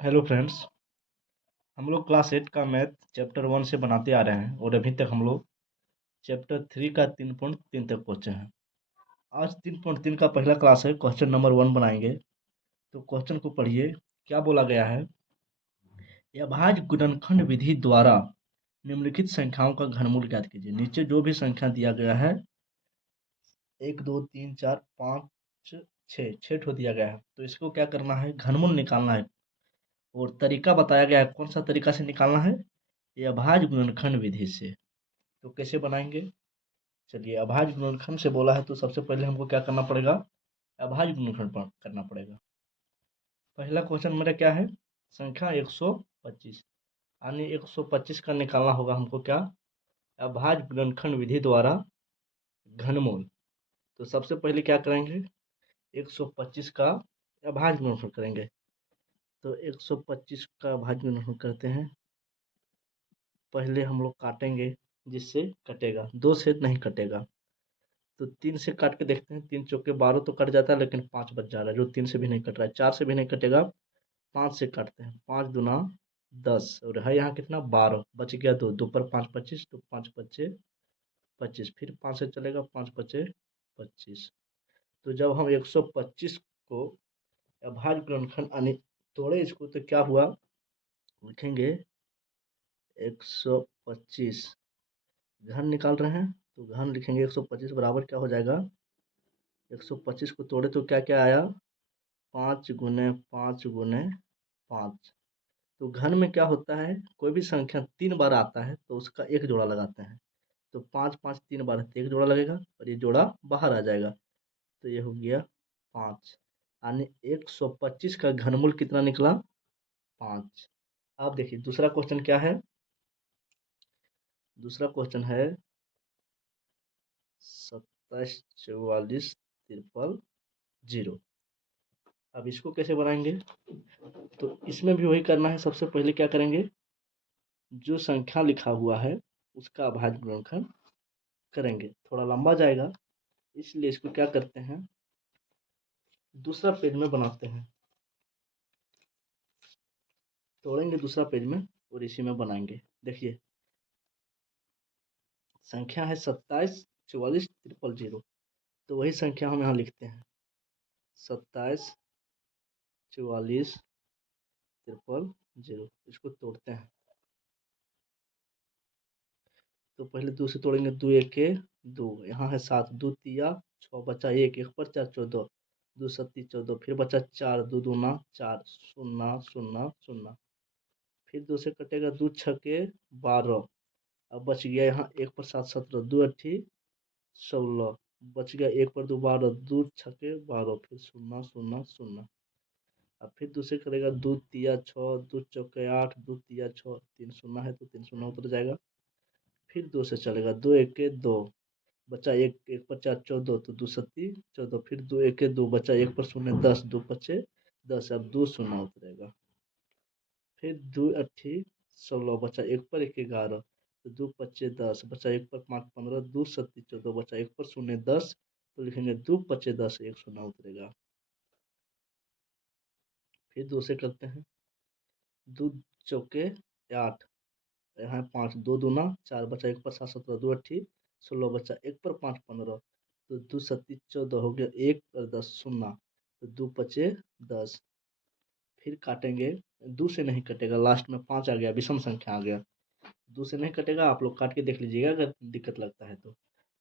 Hello friends. हम लोग class 8 का मैथ चैप्टर 1 से बनाते आ रहे हैं और अभी तक हम लोग चैप्टर 3 का 3.3 तक पहुँचे हैं। आज 3.3 का पहला क्लास है, क्वेश्चन नंबर 1 बनाएंगे। तो क्वेश्चन को पढ़िए। क्या बोला गया है? अभाज्य गुणनखंड विधि द्वारा निम्नलिखित संख्याओं का घनमूल ज्ञात कीजिए। नीचे जो भी संख्या दिया गया है 1 2 3 4 5 6 ठो दिया गया है, तो इसको क्या करना है? घनमूल निकालना है। और तरीका बताया गया है, कौन सा तरीका से निकालना है? ये अभाज्य गुणनखंड विधि से। तो कैसे बनाएंगे? चलिए, अभाज्य गुणनखंड से बोला है तो सबसे पहले हमको क्या करना पड़ेगा? अभाज्य गुणनखंड करना पड़ेगा। पहला क्वेश्चन मेरा क्या है? संख्या 125, यानी 125 का निकालना होगा हमको क्या? अभाज्य गुणनखंड विधि द्वारा घनमूल। तो सबसे पहले क्या करेंगे? 125 का अभाज्य गुणनखंड करेंगे। तो 125 का अभाज्य गुणनखंड करते हैं। पहले हम लोग काटेंगे, जिससे कटेगा, 2 से नहीं कटेगा। तो 3 से काट के देखते हैं। 3 चौके 12 तो कट जाता है, लेकिन 5 बच जा रहा है, जो 3 से भी नहीं कट रहा है। 4 से भी नहीं कटेगा, 5 से काटते हैं। 5 दूना 10 और है यहाँ कितना? 12 बच गया। 2 2 पर 5 25, तो 5 पच्चे 25। फिर 5 से चलेगा, 5 पच्चे 25। तो जब हम 125 को अभाज्य गुणनखंड यानी तोड़े इसको, तो क्या हुआ? लिखेंगे 125 घन निकाल रहे हैं, तो घन लिखेंगे 125 बराबर क्या हो जाएगा? 125 को तोड़े तो क्या क्या आया? 5 गुने 5 गुने 5। तो घन में क्या होता है? कोई भी संख्या 3 बार आता है तो उसका एक जोड़ा लगाते हैं। तो 5 5 3 बार है तो एक जोड़ा लगेगा और ये जोड़ा बाहर आ जाएगा। तो ये हो गया 5, यानी 125 का घनमूल कितना निकला? 5। अब देखिए दूसरा क्वेश्चन क्या है? दूसरा क्वेश्चन है 27 44 0। अब इसको कैसे बनाएंगे? तो इसमें भी वही करना है। सबसे पहले क्या करेंगे? जो संख्या लिखा हुआ है उसका अभाज्य गुणनखंड करेंगे। थोड़ा लंबा जाएगा, इसलिए इसको क्या करते हैं? दूसरा पेज में बनाते हैं, तोड़ेंगे दूसरा पेज में और इसी में बनाएंगे। देखिए संख्या है 27 44 000। तो वही संख्या हम यहाँ लिखते हैं, 27 44 000। इसको तोड़ते हैं। तो पहले 2 से तोड़ेंगे। 2 एके 2, यहाँ है 7, 2 तिया 6 बचा 1, 1 पर 4 14, 2 सत्ती 14, फिर बचा 4, 2 दूना 4, 0 0 0। फिर 2 से कटेगा, 2 छके 12। अब बच गया यहाँ 1 पर 7 17, 2 अट्ठी 16, बच गया 1 पर 2 12, 2 छके 12, फिर 0 0 0। अब फिर दूसरे करेगा, 2 तिया 6, 2 चौके 8, 2 तिया 6, 3 शून्य है तो 3 शून्य उतर जाएगा। फिर 2 से चलेगा, 2 एके 2, बचा 1, 1 पर 4 14, तो 2 सत्ती 14, फिर 2 एके 2, बचा 1 पर 0 10, 2 पचे 10। अब 2 शून्य उतरेगा। फिर 2 अट्ठी 16, बचा 1 पर 1 11, तो 2 पच्चे 10, बचा 1 पर 5 15, 2 सत्ती 14, बचा 1 पर 0 10। तो लिखेंगे 2 पच्चे 10, 1 शून्य उतरेगा। फिर 2 से करते हैं, 2 चौके 8, यहाँ 5, 2 दूना 4, बचा 1 पर 7 17, 2 अट्ठी 16, बचा 1 पर 5 15, तो 2 सत्ती 14 हो गया, 1 पर 10 शून्य, तो 2 पचे 10। फिर काटेंगे, 2 से नहीं कटेगा, लास्ट में 5 आ गया, विषम संख्या आ गया। 2 से नहीं कटेगा, आप लोग काट के देख लीजिएगा अगर दिक्कत लगता है तो।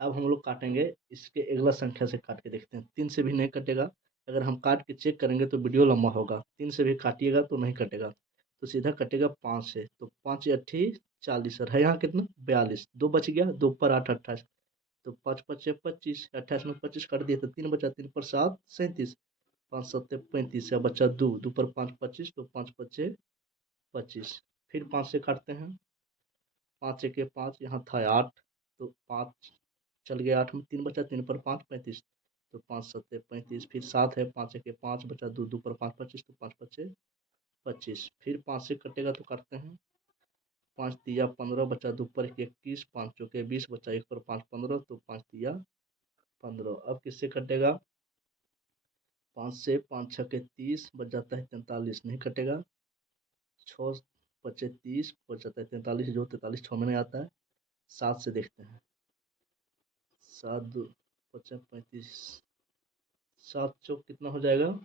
अब हम लोग काटेंगे, इसके अगला संख्या से काट के देखते हैं। 3 से भी नहीं कटेगा। अगर हम काट के चेक करेंगे तो वीडियो लंबा होगा। 3 से भी काटिएगा तो नहीं कटेगा, तो सीधा कटेगा 5 से। तो 5 अट्ठी 40 और है यहाँ कितना? 42। 2 बच गया, 2 पर 8 28, तो 5 पचे 25, 28 में 25 काट दिए तो 3 बचा, 3 पर 7 37, 5 सत्ते 35, या बचा 2, 2 पर 5 25, तो 5 पचे 25। फिर 5 से काटते हैं, 5 एके 5, यहाँ था 8, तो 5 चल गया, 8 में 3 बचा, 3 पर 5 35, तो 5 सत्ते 35। फिर 7 है, 5 एके 5, बचा 2, 2 पर 5 25, तो 5 पचे 25। फिर 5 से कटेगा तो काटते हैं, 5 तिया 15, बचा 2 पर 21, 5 चौके 20, बचा 1 पर 5 15, तो 5 तिया 15। अब किससे कटेगा? 5 से, 5 छके 30, बच जाता है 43, नहीं कटेगा। छः पच्चे 30, 75 43, जो 43 छः में नहीं आता है। 7 से देखते हैं। 7 दो 50 35, 7 चौक कितना हो जाएगा?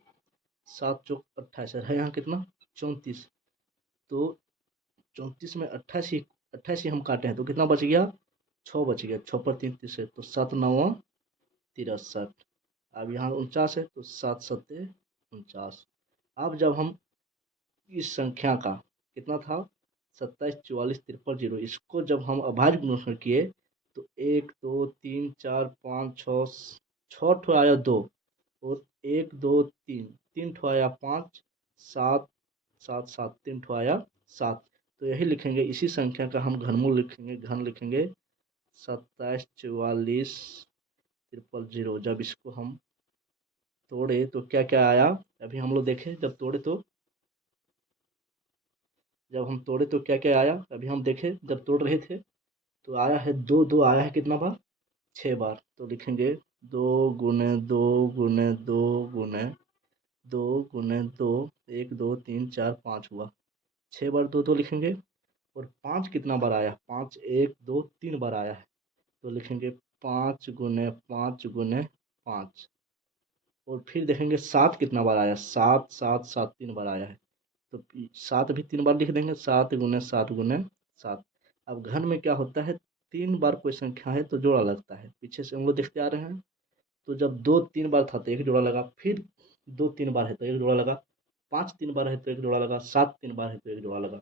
7 चौक 28 है यहाँ कितना? 34। तो 34 में 28 ही हम काटे हैं तो कितना बच गया? 6 बच गया। 6 पर 3 30 है तो 7 9 63। अब यहाँ 49 है तो 7 7 49। अब जब हम इस संख्या का कितना था? 27 44 53 0, इसको जब हम अभाज्य गुणनखंड किए तो 1 2 3 4 5 6 6 ठो आया 2, और 1 2 3 3 ठो आया 5 7 7 7 3 ठो आया 7। तो यही लिखेंगे, इसी संख्या का हम घनमूल लिखेंगे, घन लिखेंगे 27 44 000। जब इसको हम तोड़े तो क्या क्या आया? अभी हम लोग देखें, जब हम तोड़े तो क्या क्या आया? अभी हम देखें जब तोड़ रहे थे तो आया है 2 2 आया है कितना बार? 6 बार। तो लिखेंगे 2 गुने 2 गुने 2 गुने 2 गुने 2, 1 2 3 4 5 हुआ। 6 बार 2 2 लिखेंगे। और 5 कितना बार आया? 5 1 2 3 बार आया है तो लिखेंगे 5 गुने 5 गुने 5। और फिर देखेंगे 7 कितना बार आया? 7 7 7 3 बार आया है तो 7 भी 3 बार लिख देंगे। 7 गुने 7 गुने 7। अब घन में क्या होता है? 3 बार कोई संख्या है तो जोड़ा लगता है, पीछे से हम लोग देखते आ रहे हैं। तो जब 2 3 बार था तो एक जोड़ा लगा, फिर 2 3 बार है तो एक जोड़ा लगा, 5 3 बार है तो एक जोड़ा लगा, 7 3 बार है तो एक जोड़ा लगा।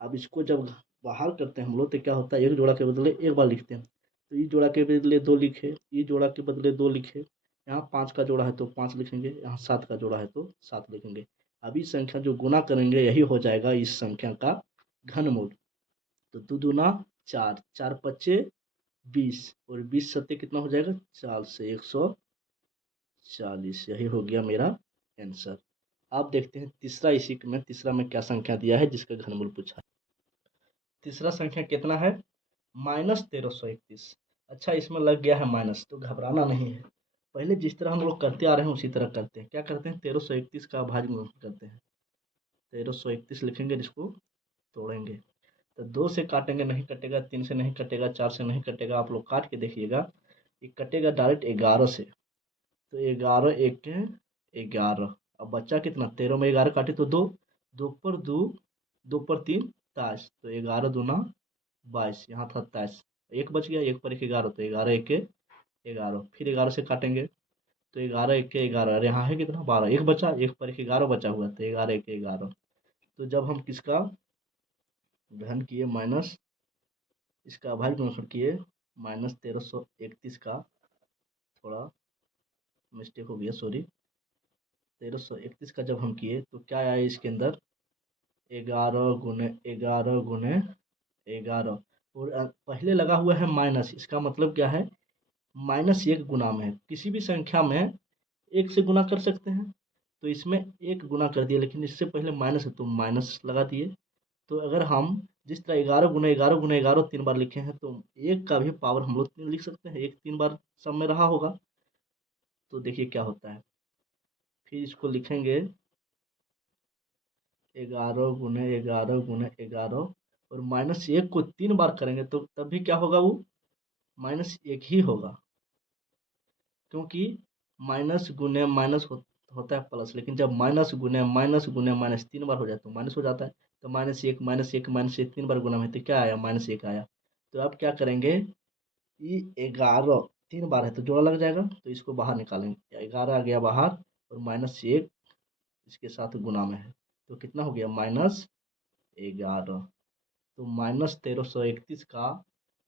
अब इसको जब बाहर करते हैं हम लोग तो क्या होता है? एक जोड़ा के बदले एक बार लिखते हैं। तो ये जोड़ा के बदले 2 लिखे, ये जोड़ा के बदले 2 लिखे। यहाँ 5 का जोड़ा है तो 5 लिखेंगे, यहाँ 7 का जोड़ा है तो 7 लिखेंगे। अब इस संख्या जो गुना करेंगे यही हो जाएगा इस संख्या का घनमूल। तो 2 दूना 4, 4 पच्चे 20, और 20 सत्ते कितना हो जाएगा? 4 से 140। यही हो गया मेरा आंसर। आप देखते हैं तीसरा, इसी में तीसरा में क्या संख्या दिया है जिसका घनमूल पूछा है। तीसरा संख्या कितना है? -1331। अच्छा, इसमें लग गया है माइनस तो घबराना नहीं है। पहले जिस तरह हम लोग करते आ रहे हैं उसी तरह करते हैं। क्या करते हैं? 1331 का अभाज्य गुणनखंड करते हैं। 1331 लिखेंगे, जिसको तोड़ेंगे तो 2 से काटेंगे नहीं कटेगा, 3 से नहीं कटेगा, 4 से नहीं कटेगा। आप लोग काट के देखिएगा, ये कटेगा डायरेक्ट 11 से। तो 11 एक 11। अब बच्चा कितना? 13 में 11 काटे तो 2, 2 पर 2, 2 पर 3 23। तो 11 दूना 22, यहाँ था 23। एक बच गया, एक पर एक 11, तो 11 एक 11। फिर 11 से काटेंगे तो 11 एक 11, और यहाँ है कितना? 12। एक बचा, एक पर एक 11 बचा हुआ, तो 11 एक 11। तो जब हम किसका घन किए माइनस इसका अभाज्य गुणनखंड किए, -1331 का, थोड़ा मिस्टेक हो गया, सॉरी। 1331 का जब हम किए तो क्या आया इसके अंदर? 11 गुने 11 गुने 11। और पहले लगा हुआ है माइनस, इसका मतलब क्या है? -1 गुना में किसी भी संख्या में 1 से गुना कर सकते हैं। तो इसमें 1 गुना कर दिया, लेकिन इससे पहले माइनस है तो माइनस लगा दिए। तो अगर हम जिस तरह 11 गुना 11 गुना 11 3 बार लिखे हैं तो 1 का भी पावर हम लोग 3 लिख सकते हैं। 1 3 बार सब में रहा होगा। तो देखिए क्या होता है। फिर इसको लिखेंगे 11 गुने 11 गुने 11, और -1 को 3 बार करेंगे तो तब भी क्या होगा? वो -1 ही होगा, क्योंकि माइनस गुने माइनस होता है प्लस। लेकिन जब माइनस गुने माइनस 3 बार हो जाए तो माइनस हो जाता है। तो -1 -1 -1 3 बार गुना में तो क्या आया? -1 आया। तो अब क्या करेंगे? ये 11 3 बार है तो जोड़ा लग जाएगा, तो इसको बाहर निकालेंगे। 11 आ गया बाहर, और -1 इसके साथ गुना में है तो कितना हो गया? -11। तो -1331 का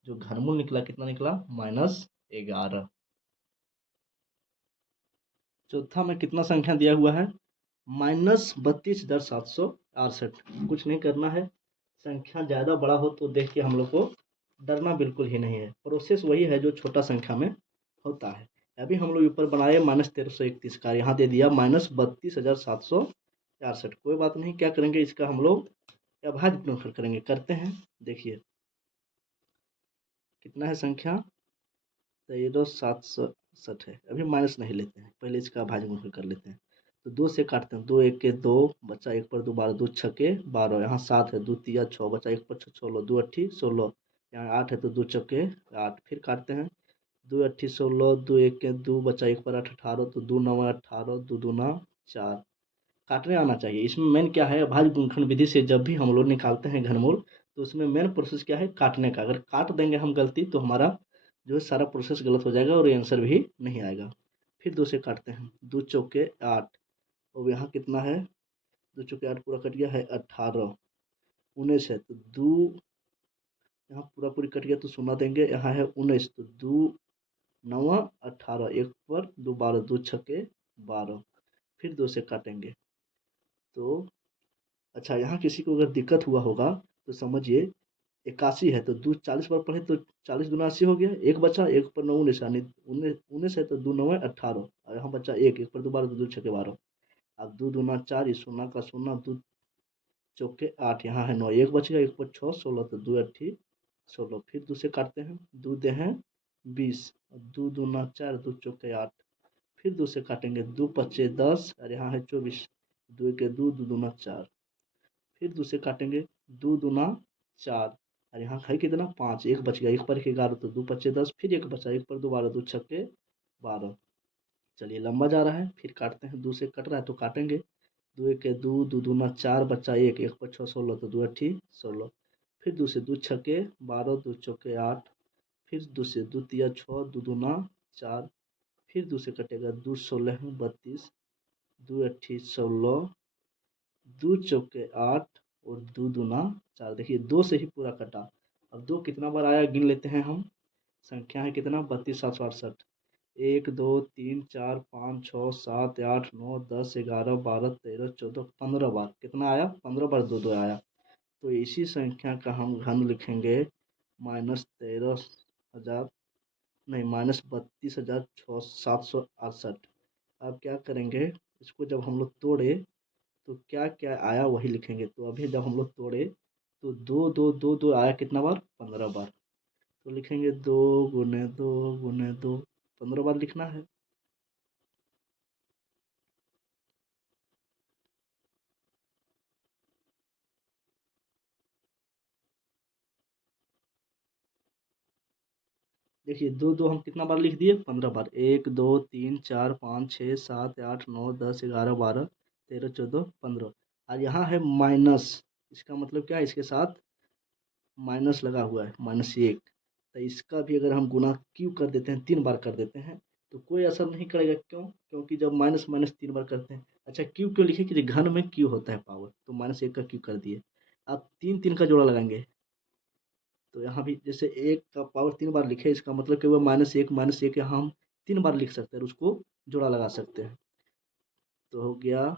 जो घनमूल निकला कितना निकला? -11। चौथा में कितना संख्या दिया हुआ है? -32,768। कुछ नहीं करना है, संख्या ज़्यादा बड़ा हो तो देख के हम लोग को डरना बिल्कुल ही नहीं है। प्रोसेस वही है जो छोटा संख्या में होता है। अभी हम लोग ऊपर बनाए -1331 का, यहाँ दे दिया -32,768। कोई बात नहीं, क्या करेंगे इसका हम लोग अभाज्य गुणनखंड करेंगे। करते हैं, देखिए कितना है संख्या? 13,768 है। अभी माइनस नहीं लेते हैं, पहले इसका अभाज्य गुणनखंड कर लेते हैं। तो 2 से काटते हैं, 2 एक के 2, बचा 1 पर 2 12, 2 छक्के 12, यहाँ 7 है, 2 तिया 6, बचा 1 पर 6 16, 2 अट्ठी 16, यहाँ 8 है तो 2 चौके 8, फिर काटते हैं, 2 अट्ठी 16, 2 एक के 2, बचा 1 पर 8 18, तो 2 9 18, 2 दूना 4, काटने आना चाहिए। इसमें मेन क्या है, अभाज्य गुणनखंड विधि से जब भी हम लोग निकालते हैं घनमूल, तो उसमें मेन प्रोसेस क्या है, काटने का। अगर काट देंगे हम गलती तो हमारा जो है सारा प्रोसेस गलत हो जाएगा और आंसर भी नहीं आएगा। फिर 2 से काटते हैं, 2 चौके 8, और यहाँ कितना है, 2 चौके 8 पूरा कट गया है 18, 19 है तो 2, यहाँ पूरा पूरी कट गया तो शून्य देंगे, यहाँ है 19, तो 2 9 18, 1 पर 2 12, 2 छक्के 12, फिर 2 से काटेंगे। तो अच्छा, यहाँ किसी को अगर दिक्कत हुआ होगा तो समझिए, 81 है तो 2 40 बार पढ़े तो 40 दूना 80 हो गया, एक बचा, एक पर 9 19, यानी 19 है तो 2 9 18, और यहाँ बचा एक, एक पर 2 12, 2 छक्के 12, अब 2 दूना 4, इस शून्य का शून्य, 2 चौके 8, यहाँ है 9, एक बच गया, एक पर 6 16, तो 2 अट्ठी 16, फिर 2 से काटते हैं, 2 दे हैं 20, 2 दूना 4, 2 चौके 8, फिर 2 से काटेंगे, 2 पच्चे 10, और यहाँ है 24, 2 के 2, 2 दूना 4, फिर 2 से काटेंगे, 2 दूना 4, और यहाँ है कितना 5, एक बच गया, एक पर 11, तो 2 पच्चे 10, फिर एक बचा, एक पर 2 12, 2 छक्के 12। चलिए लंबा जा रहा है, फिर काटते हैं, 2 से कट रहा है तो काटेंगे, 2 एक के 2, 2 दूना 4, बचा एक, एक पर 6 16, तो 2 अट्ठी 16, फिर 2 से 2 छक्के 12, 2 चौके 8, फिर 2 से 2 तिया 6, 2 दूना 4, फिर 2 से कटेगा, 2 16 32, 2 अट्ठी 16, 2 चौके 8, और 2 दूना 4, देखिए 2 से ही पूरा कटा। अब 2 कितना बार आया गिन लेते हैं हम, संख्या है कितना 32 768, 1 2 3 4 5 6 7 8 9 10 11 12 13 14 15 बार, कितना आया 15 बार 2 2 आया। तो इसी संख्या का हम घन लिखेंगे -13,000, नहीं -32,768। अब क्या करेंगे, इसको जब हम लोग तोड़े तो क्या क्या आया वही लिखेंगे। तो अभी जब हम लोग तोड़े तो 2 2 2 2 आया कितना बार, 15 बार, तो लिखेंगे 2 गुने 2 गुने 2, 15 बार लिखना है। देखिए 2 2 हम कितना बार लिख दिए, 15 बार, 1 2 3 4 5 6 7 8 9 10 11 12 13 14 15, और यहाँ है माइनस, इसका मतलब क्या है, इसके साथ माइनस लगा हुआ है, -1, तो इसका भी अगर हम गुना क्यों कर देते हैं, 3 बार कर देते हैं, तो कोई असर नहीं करेगा, क्यों, क्योंकि जब माइनस माइनस 3 बार करते हैं। अच्छा क्यों क्यों लिखे, कि घन में क्यों होता है पावर, तो -1 का क्यों कर दिए। अब 3 3 का जोड़ा लगाएंगे, तो यहाँ भी जैसे 1 का पावर 3 बार लिखे, इसका मतलब कि वो -1 यहाँ हम 3 बार लिख सकते हैं, और उसको जोड़ा लगा सकते हैं। तो हो गया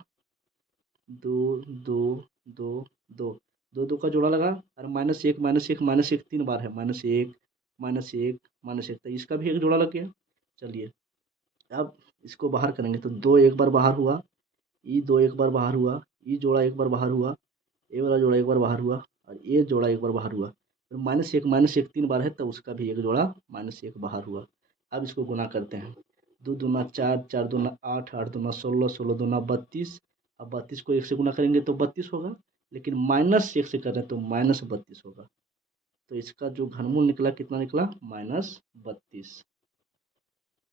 2 2 2 2, 2 2 का जोड़ा लगा, और -1 3 बार है, -1 -1 -1, तो इसका भी एक जोड़ा लग गया। चलिए अब इसको बाहर करेंगे, तो 2 एक बार बाहर हुआ, ई 2 एक बार बाहर हुआ, ई जोड़ा एक बार बाहर हुआ, ए वाला जोड़ा एक बार बाहर हुआ, और ये जोड़ा एक बार बाहर हुआ, तो -1 3 बार है, तो उसका भी एक जोड़ा -1 बाहर हुआ। अब इसको गुना करते हैं, 2 दूना 4, 4 दूना 8, 8 दूना 16, 16 दूना 32, अब 32 को 1 से गुना करेंगे तो 32 होगा, लेकिन -1 से कर रहे हैं तो -32 होगा। तो इसका जो घनमूल निकला कितना निकला, -32।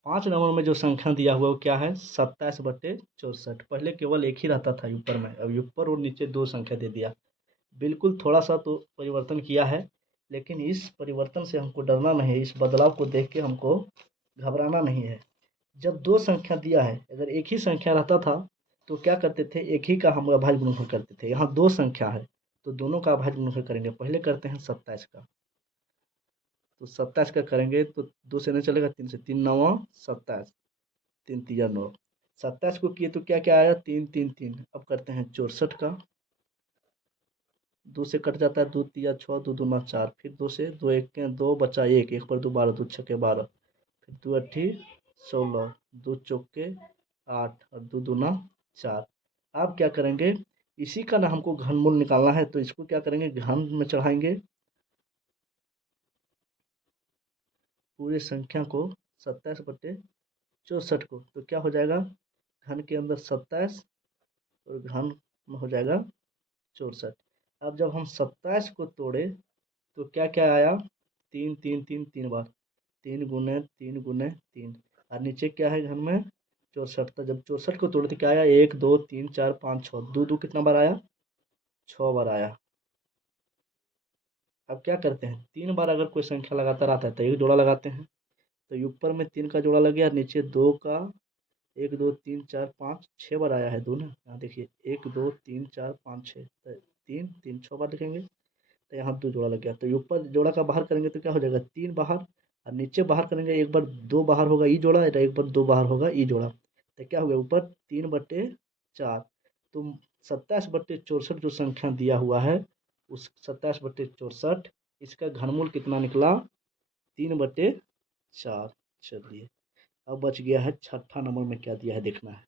5 नंबर में जो संख्या दिया हुआ वो क्या है, 27/64। पहले केवल एक ही रहता था ऊपर में, अब ऊपर और नीचे 2 संख्या दे दिया। बिल्कुल थोड़ा-सा तो परिवर्तन किया है, लेकिन इस परिवर्तन से हमको डरना नहीं है, इस बदलाव को देख के हमको घबराना नहीं है। जब 2 संख्या दिया है, अगर एक ही संख्या रहता था, तो क्या करते थे, एक ही का हम अभाज्य गुणनफल करते थे। यहाँ 2 संख्या है, तो दोनों का अभाज्य गुणनफल करेंगे। पहले करते हैं 27 का, तो 27 का करेंगे तो 2 से नहीं चलेगा, 3 से, 3 9 27, 3 तिया 9, 27 को किए तो क्या-क्या आया, 3 3 3। अब करते हैं 64 का, 2 से कट जाता है, 2 तिया 6, 2 दूना 4, फिर 2 से, 2 एक के 2, बचा 1, 1 पर 2 12, 2 छक्के 12, फिर 2 अट्ठी 16, 2 चौके 8, और 2 दूना 4। अब क्या करेंगे, इसी का ना हमको घनमूल निकालना है, तो इसको क्या करेंगे, घन में चढ़ाएंगे पूरी संख्या को, 27/64 को, तो क्या हो जाएगा, घन के अंदर 27 और घन में हो जाएगा 64। अब जब हम 27 को तोड़े तो क्या क्या आया, 3 3 3 3 बार, 3 गुने 3 गुने 3, और नीचे क्या है घन में 64। तो जब 64 को तोड़े तो क्या आया, 1 2 3 4 5 6, 2 2 कितना बार आया, 6 बार आया। अब क्या करते हैं, 3 बार अगर कोई संख्या लगातार आता है तो एक जोड़ा लगाते हैं। तो ऊपर में 3 का जोड़ा लग गया, नीचे 2 का, 1 2 3 4 5 6 बार आया है 2 ना, यहाँ देखिए 1 2 3 4 5 6, तो 3 3 6 बार लिखेंगे। तो यहाँ 2 जोड़ा लग गया, तो ऊपर जोड़ा का बाहर करेंगे तो क्या हो जाएगा, 3 बाहर, और नीचे बाहर करेंगे एक बार 2 बाहर होगा ई जोड़ा, एक बार 2 बाहर होगा ई जोड़ा, तो क्या हो गया ऊपर 3/4। तो 27/64 जो संख्या दिया हुआ है, उस 27/64 इसका घनमूल कितना निकला, 3/4। चलिए अब बच गया है छठा नंबर में क्या दिया है देखना है।